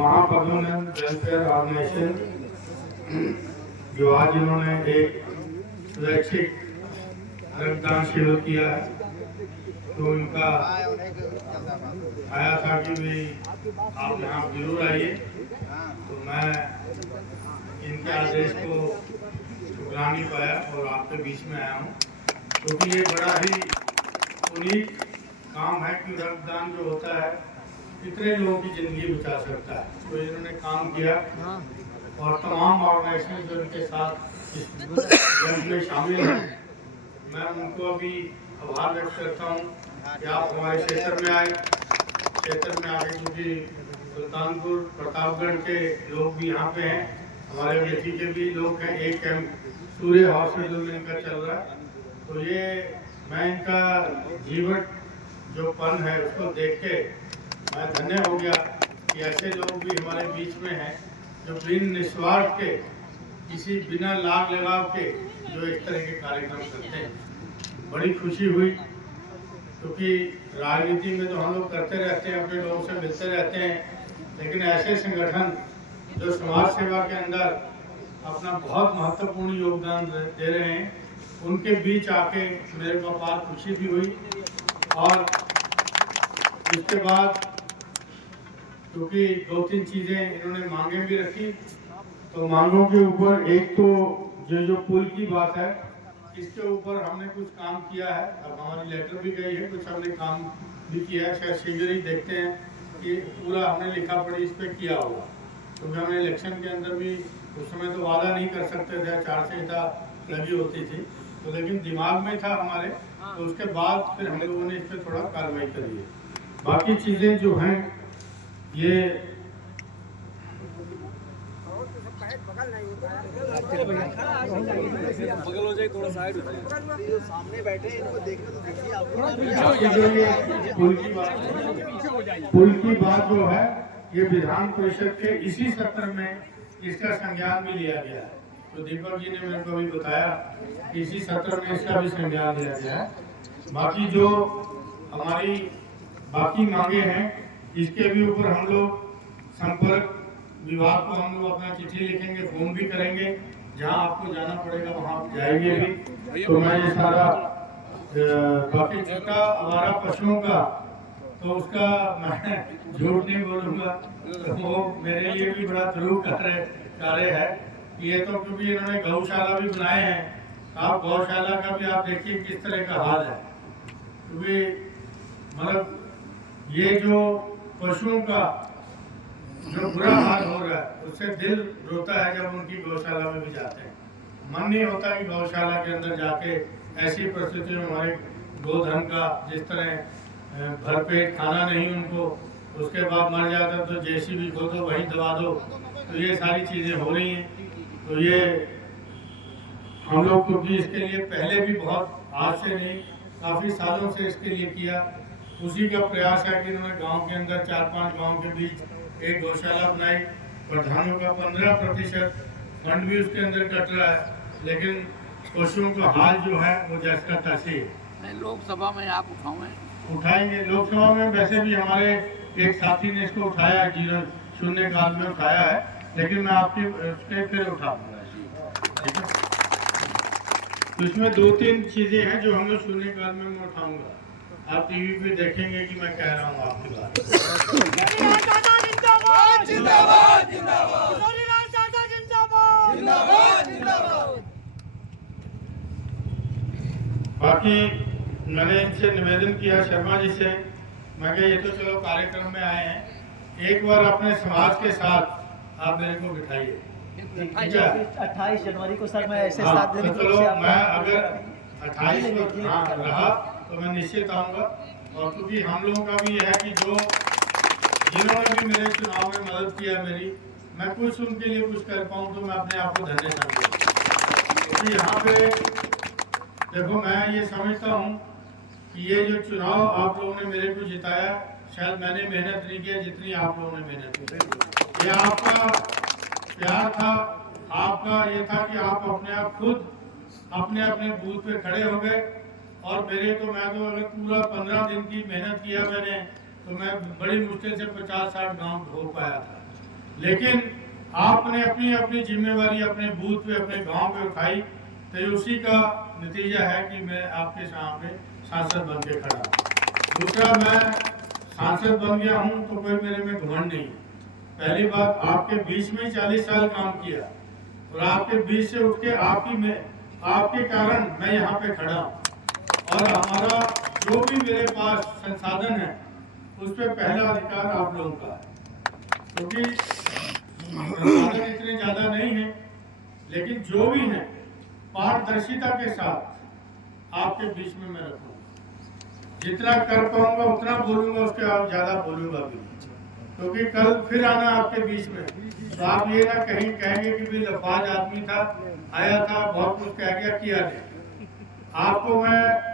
महापद्मनाभ welfare organisation जो आज इन्होंने एक स्वैच्छिक रक्तदान शिविर किया है, तो इनका आया था कि भाई आप यहाँ जरूर आइए। तो मैं इनके आदेश को ठुकरा नहीं पाया और आपके बीच में आया हूँ, क्योंकि ये बड़ा ही उन्नीत काम है कि रक्तदान जो होता है कितने लोगों की ज़िंदगी बचा सकता है। तो इन्होंने काम किया और तमाम ऑर्गेनाइजेशन जो इनके साथ इस जंग में शामिल हैं, मैं उनको अभी आभार व्यक्त करता हूँ कि आप हमारे क्षेत्र में आए। क्षेत्र में आए क्योंकि सुल्तानपुर प्रतापगढ़ के लोग भी यहाँ पे हैं, हमारे बेटी के भी लोग हैं। एक कैंप सूर्य हॉस्पिटल में इनका चल रहा है। तो ये मैं इनका जीवन जो पन है उसको देख के मैं धन्य हो गया कि ऐसे लोग भी हमारे बीच में हैं जो बिन निस्वार्थ के, किसी बिना लाग लगाव के जो इस तरह के कार्यक्रम करते हैं। बड़ी खुशी हुई, क्योंकि राजनीति में तो हम लोग करते रहते हैं, अपने लोगों से मिलते रहते हैं, लेकिन ऐसे संगठन जो समाज सेवा के अंदर अपना बहुत महत्वपूर्ण योगदान दे रहे हैं, उनके बीच आके मेरे को अपार खुशी भी हुई। और इसके बाद क्योंकि 2-3 चीज़ें इन्होंने मांगे भी रखी, तो मांगों के ऊपर एक तो जो पुल की बात है, इसके ऊपर हमने कुछ काम किया है। अब हमारी लेटर भी गई है, कुछ हमने काम भी किया है। शायद शीघ्र ही देखते हैं कि पूरा हमने लिखा पढ़ी इस पर किया होगा, क्योंकि हमने इलेक्शन के अंदर भी उस समय तो वादा नहीं कर सकते थे, आचार संहिता लगी होती थी, तो लेकिन दिमाग में था हमारे, तो उसके बाद फिर हम लोगों ने इस पर थोड़ा कार्रवाई करी है। बाकी चीज़ें जो हैं ये बगल हो जाए, थोड़ा साइड हो जाए, सामने बैठे इनको देखने तो देखिए आप। पुल की बात जो है, ये विधान परिषद के इसी सत्र में इसका संज्ञान भी लिया गया है। तो दीपक जी ने मेरे को भी बताया कि इसी सत्र में इसका भी संज्ञान लिया गया है। बाकी जो हमारी बाकी मांगे हैं, इसके भी ऊपर हम लोग संपर्क विभाग को हम लोग अपना चिट्ठी लिखेंगे, फोन भी करेंगे, जहां आपको जाना पड़ेगा वहां आप जाएंगे भी। तो मैं ये सारा बाकी छोटा आवारा पशुओं का, तो उसका मैं झूठ नहीं बोलूँगा, तो वो मेरे लिए भी बड़ा ध्रुव कार्य है। ये तो क्योंकि इन्होंने गौशाला भी बनाए हैं, आप गौशाला का भी आप देखिए किस तरह का हाल है। क्योंकि मतलब ये जो पशुओं का जो बुरा हाल हो रहा है, उससे दिल रोता है जब उनकी गौशाला में भी जाते हैं। मन नहीं होता कि गौशाला के अंदर जाके ऐसी परिस्थितियों में हमारे गोधन का जिस तरह भरपेट खाना नहीं उनको, उसके बाद मर जाता तो जेसीबी खोदो वहीं दबा दो। तो ये सारी चीज़ें हो रही हैं। तो ये हम लोग क्योंकि इसके लिए पहले भी बहुत, आज से नहीं काफ़ी सालों से इसके लिए किया, उसी का प्रयास है कि इन्होंने गाँव के अंदर 4-5 गाँव के बीच एक गौशाला बनाई। प्रधानों का 15% फंड भी उसके अंदर कट रहा है, लेकिन पशुओं का हाल जो है वो जैसा तैसे है। लोकसभा में आप उठाएंगे लोकसभा में, वैसे भी हमारे एक साथी ने इसको उठाया है, 0 काल में उठाया है, लेकिन मैं आपकी उसके फिर उठाऊंगा। ठीक है, तो इसमें 2-3 चीजें हैं जो हम लोग 0 काल में मैं उठाऊंगा। आप टीवी पे देखेंगे कि मैं कह रहा हूँ आपकी बात। बाकी मैंने इनसे निवेदन किया शर्मा जी से, मैं कहा ये तो चलो कार्यक्रम में आए हैं, एक बार अपने समाज के साथ आप मेरे को बिठाइए। 28 जनवरी को सर मैं ऐसे साथ तो चलो मैं अगर 28 को रहा तो मैं निश्चित आऊँगा। और क्योंकि हम लोगों का भी है कि जो जिन्होंने भी मेरे चुनाव में मदद किया मेरी, मैं कुछ उनके लिए कुछ कर पाऊँ तो मैं अपने आप को धन्य समझूँ। क्योंकि यहाँ पे देखो मैं ये समझता हूँ कि ये जो चुनाव आप लोगों ने मेरे को जिताया, शायद मैंने मेहनत नहीं किया जितनी आप लोगों ने मेहनत की। ये आपका प्यार था, आपका ये था कि आप अपने आप खुद अपने अपने बूथ पे खड़े हो गए। और मेरे तो मैं तो अगर पूरा 15 दिन की मेहनत किया मैंने, तो मैं बड़ी मुश्किल से 50-60 गांव हो पाया था। लेकिन आपने अपनी अपनी जिम्मेवारी अपने बूथ पे अपने गांव पे उठाई, तो उसी का नतीजा है कि मैं आपके सामने सांसद बन के खड़ा हूं। दूसरा, मैं सांसद बन गया हूं तो कोई मेरे में घमंड नहीं है। पहली बात, आपके बीच में 40 साल काम किया और आपके बीच से उठ के आपके कारण मैं यहाँ पे खड़ा हूँ। और हमारा जो भी मेरे पास संसाधन है उस पर पहला अधिकार आप लोगों का है, क्योंकि संसाधन इतने ज्यादा नहीं है, लेकिन जो भी है पारदर्शिता के साथ आपके बीच में मैं रखूंगा। जितना कर पाऊंगा उतना बोलूंगा, उसके आप ज्यादा बोलूंगा भी, क्योंकि कल फिर आना आपके बीच में तो आप ये ना कहीं कहेंगे कि भी लफाज आदमी था, आया था, बहुत कुछ कह गया, किया नहीं। आपको मैं